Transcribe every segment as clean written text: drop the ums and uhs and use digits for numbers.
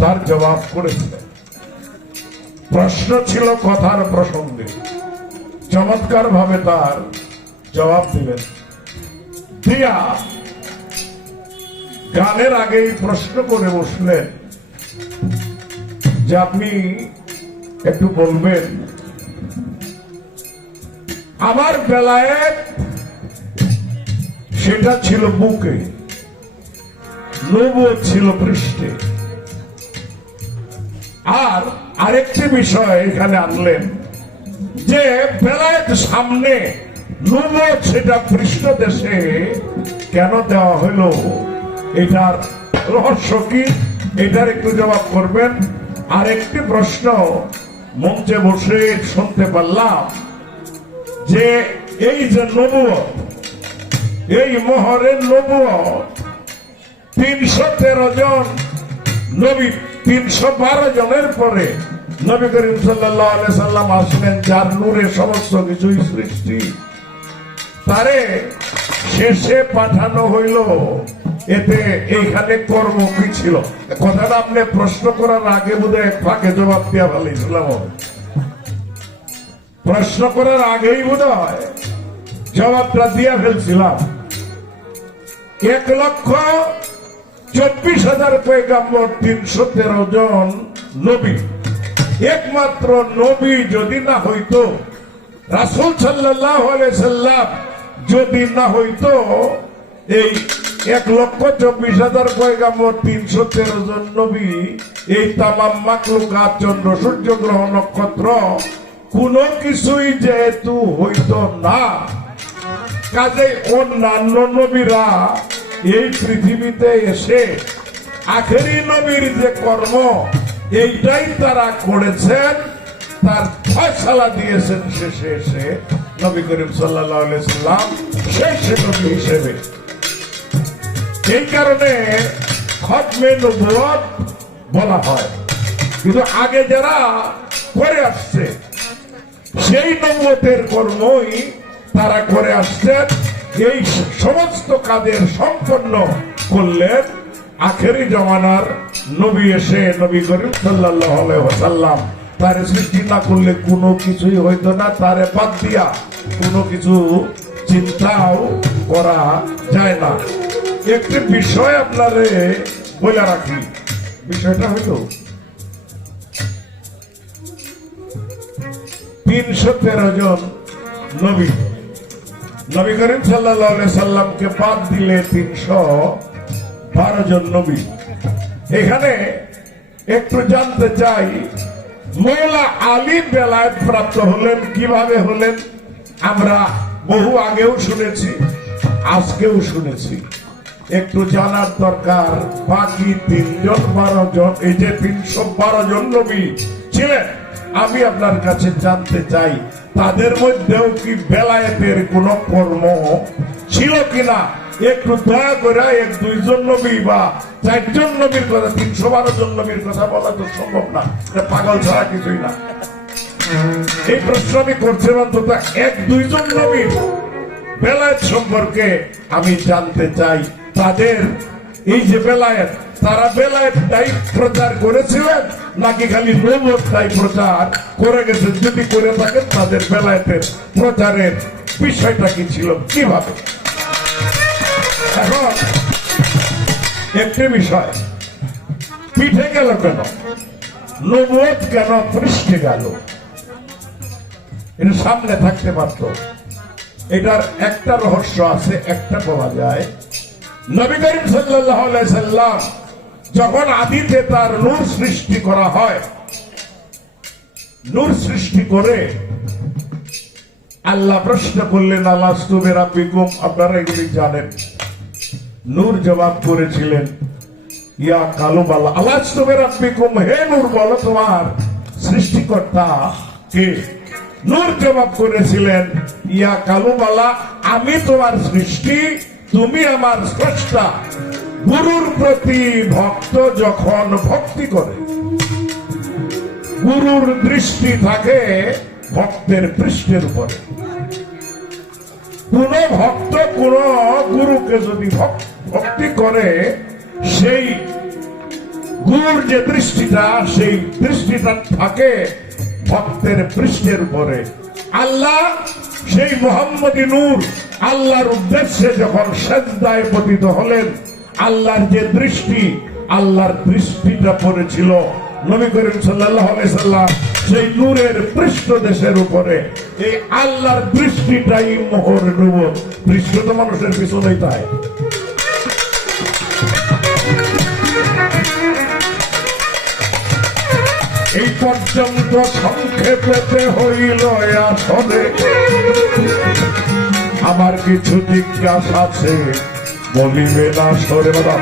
তার জবাব করেছিলেন। প্রশ্ন ছিল কথার প্রসঙ্গে, চমৎকার ভাবে তার জবাব দিলেন। দিয়া গানের আগেই প্রশ্ন করে বসলেন যে আপনি একটু বলবেন আমার বেলায় সেটা ছিল বুকে, নবুয়ত ছিল পৃষ্ঠে। আর আরেকটি বিষয় এখানে আনলেন যে বেলায়েত সামনে, নবুয়ত সেটা পৃষ্ঠদেশে কেন দেওয়া হলো, এটার রহস্য কি, এটার একটু জবাব করবেন। আরেকটি প্রশ্ন মঞ্চে বসে শুনতে পারলাম যে এই যে নবুয়ত, এই মোহরের নবুয়ত 313 জন নবী, 312 জনের পরে নবী করিম সাল্লাল্লাহু আলাইহি সাল্লাম আসলেন, যার নূরে সমস্ত কিছুই সৃষ্টি। তারে শেষে পাঠানো হইল, এতে এইখানে কর্ম কি ছিল? কথাটা আপনি প্রশ্ন করার আগে বোধহয় ফাঁকে জবাব দিয়া ফেলেছিলাম। প্রশ্ন করার আগেই বোধহয় জবাবটা দিয়া ফেলছিলাম। 1,24,000 পয়গাম্বর, 313 জন নবী। একমাত্র নবী যদি না হইতো, রাসূল সাল্লাল্লাহু আলাইহি সাল্লাম যদি না হইতো, এই 1,24,000 পয়গাম্বর, 313 জন নবী, এই তামাম মাখলুকাত, চন্দ্র সূর্য গ্রহ নক্ষত্র কোনো কিছুই যেহেতু হইতো না, কাজে অন্যান্য নবীরা এই পৃথিবীতে এসে আখেরি নবীর যে কর্ম, এইটাই তারা করেছেন, তার ফয়সালা দিয়েছেন শেষে এসে নবী করিম সাল্লাল্লাহু আলাইহি সাল্লাম শেষ নবী হিসেবে। এই কারণে খতমে নবুয়ত বলা হয়। কিন্তু আগে যারা করে আসছে সেই নবুয়তের কর্মই তারা করে আসছেন। এই সমস্ত কাজের সম্পন্ন করলেন আখেরি জমানার নবী এসে, নবী করিম সাল্লাল্লাহু আলাইহি ওয়াসাল্লাম। তারে সৃষ্টি না করলে কোনো কিছুই হইতো না, তারে বাদ দিয়া কোনো কিছু চিন্তাও করা যায় না। একটি বিষয় আপনারে বলে রাখি, বিষয়টা হইল 313 জন নবী, নবী করিম সাল্লাল্লাহু আলাইহি সাল্লামকে বাদ দিলে 312 জন নবী। এখানে একটু জানতে চাই, মৌলা আলী বেলায়েত প্রাপ্ত হলেন কিভাবে হলেন? আমরা বহু আগেও শুনেছি, আজকেও শুনেছি, একটু জানার দরকার। বাকি 312 জন, এই যে 312 জন নবী ছিলেন, আমি আপনার কাছে জানতে চাই তাদের মধ্যেও কি বেলায়েতের কোন কর্ম ছিল কিনা? একটু দয়া করে 1-2 জন নবী বা 4 জন নবীর কথা, 312 জন নবীর কথা বলা তো সম্ভব না, পাগল ছাড়া কিছুই না। এই প্রশ্ন আমি করছিলাম, অন্তত 1-2 জন নবীর বেলায়েত সম্পর্কে আমি জানতে চাই। তাদের এই যে বেলায়েত, তারা বেলায়েতটাই প্রচার করেছিলেন নাকি খালি নবুয়তটাই প্রচার করে গেছেন? যদি করে থাকেন তাদের বেলায়েতের প্রচারের বিষয়টা কি ছিল, কিভাবে? এখন একটি বিষয়, পিঠে গেল কেন, নবুয়ত কেন পৃষ্ঠে গেল? এটা সামনে থাকতে পারত। এটার একটা রহস্য আছে, একটা বলা যায়। নবী করিম সাল্লাল্লাহু আলাইহি সাল্লাম যখন আদিতে তার নূর সৃষ্টি করা হয়, নূর সৃষ্টি করে আল্লাহ প্রশ্ন করলেন, আলাস্তু বিরাব্বিকুম, আপনারা এগুলি জানেন। নূর জবাব করেছিলেন, ইয়া কালুবালা আলাস্তু বিরাব্বিকুম, হে নূর বলো তোমার সৃষ্টিকর্তা কে? নূর জবাব করেছিলেন, ইয়া কালুবালা, আমি তোমার সৃষ্টি, তুমি আমার স্রষ্টা। গুরুর প্রতি ভক্ত যখন ভক্তি করে, গুরুর দৃষ্টি থাকে ভক্তের পৃষ্ঠের উপরে। কোন ভক্ত কোন গুরুকে যদি ভক্তি করে, সেই গুরুর যে দৃষ্টিটা, সেই দৃষ্টিটা থাকে ভক্তের পৃষ্ঠের উপরে। আল্লাহ সেই মুহাম্মদী নূর আল্লাহর উদ্দেশ্যে যখন সেজদায় পতিত হলেন, আল্লাহর যে দৃষ্টি, আল্লাহর দৃষ্টিটা পড়েছিল নবী করিম সাল্লাল্লাহু আলাইহি সাল্লাম সেই নূরের পৃষ্ঠদেশের উপরে। এই আল্লাহর দৃষ্টিটাই মোহর নবুয়ত। দৃষ্টি তো মানুষের পিছনেই তাই। এই পর্যন্ত সংক্ষেপে হইল আসলে, আমার কিছু জিজ্ঞাসা আছে, বলিবে না সরে বাবা।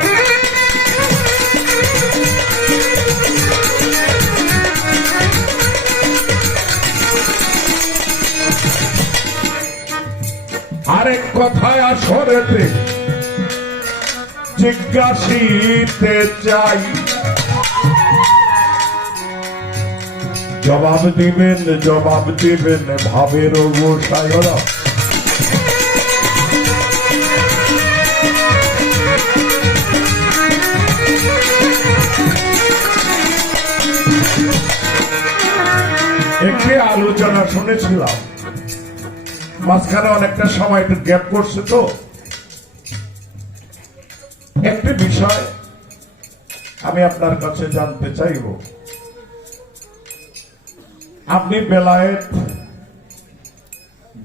আরেক কথায় আসরেতে জিজ্ঞাসিতে চাই, জবাব দিবেন ভাবের গোসাই। একটি আলোচনা শুনেছিলাম, মাঝখানে অনেকটা সময় একটু গ্যাপ করছে, তো একটি বিষয় আমি আপনার কাছে জানতে চাইব। আপনি বেলায়েত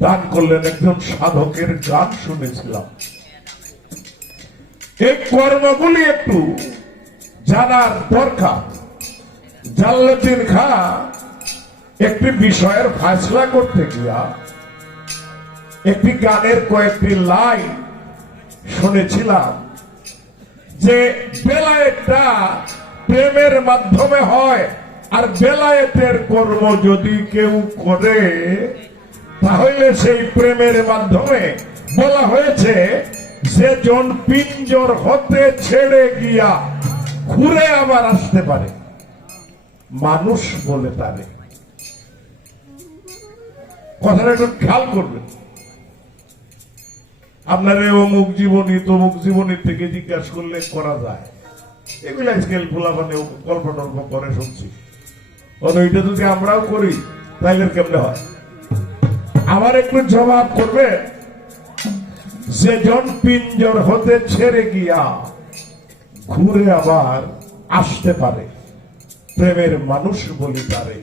দান করলেন, একজন সাধকের গান শুনেছিলাম। এই কর্মগুলি একটু জানার দরকার। জালালউদ্দিন খাঁ একটি বিষয়ের ফয়সালা করতে গিয়া একটি গানের কয়েকটি লাইন শুনেছিলাম, যে বেলায়েতটা প্রেমের মাধ্যমে হয়, আর বেলায়েতের কর্ম যদি কেউ করে তাহলে সেই প্রেমের মাধ্যমে। বলা হয়েছে যে জন পিঞ্জর হতে ছেড়ে গিয়া ঘুরে আবার আসতে পারে, মানুষ বলে তারে। কথাটা একটু খেয়াল করবেন। আপনার অমুক জীবনী তমুক জীবনী থেকে জিজ্ঞাসা করলে করা যায়, এগুলা স্কেল ফুলাফানে গল্প টল্প করে শুনছি। ওইটা যদি আমরাও করি তাইলে কেমনে হয়? আবার একটু জবাব করবে, যে জন পিঞ্জর হতে ছেড়ে গিয়া ঘুরে আবার আসতে পারে, প্রেমের মানুষ বলি তারে।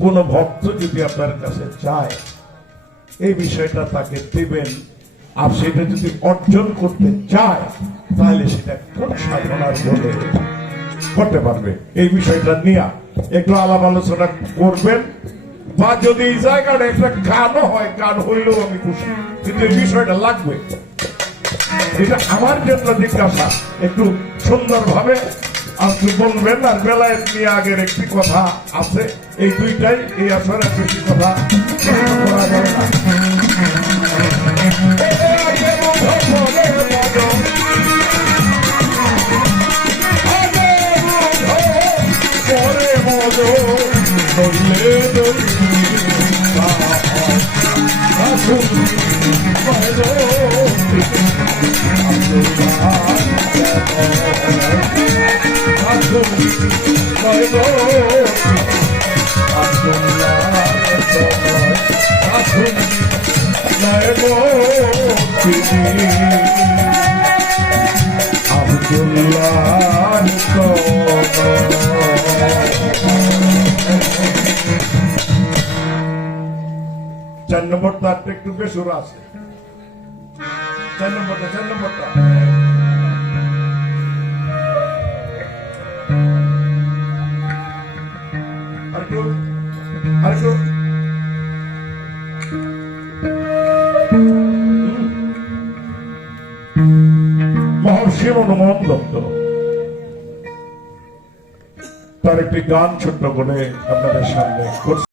কোন ভক্ত যদি আপনার কাছে চায়, এই বিষয়টা তাকে দিবেন, আর সেটা যদি অর্জন করতে চায় তাহলে সেটা কোন সাধনার বলে করতে পারবে। এই বিষয়টা নিয়ে একটু আলাপ আলোচনা করবেন, বা যদি এই জায়গাটা একটা গানও হয়, গান হইলেও আমি খুশি, কিন্তু এই বিষয়টা লাগবে। এটা আমার জন্য জিজ্ঞাসা, একটু সুন্দরভাবে আপনি বলবেন। আর বেলায়েত নিয়ে আগের একটি কথা আছে, এই দুইটাই, এই আসরে বেশি কথা করা যাবে না। চার নম্বরটা একটু বেসুর আছে। চার নম্বরটা মহর্ষি মনমোহন দত্ত তার একটি গান ছোট্ট করে আপনাদের সামনে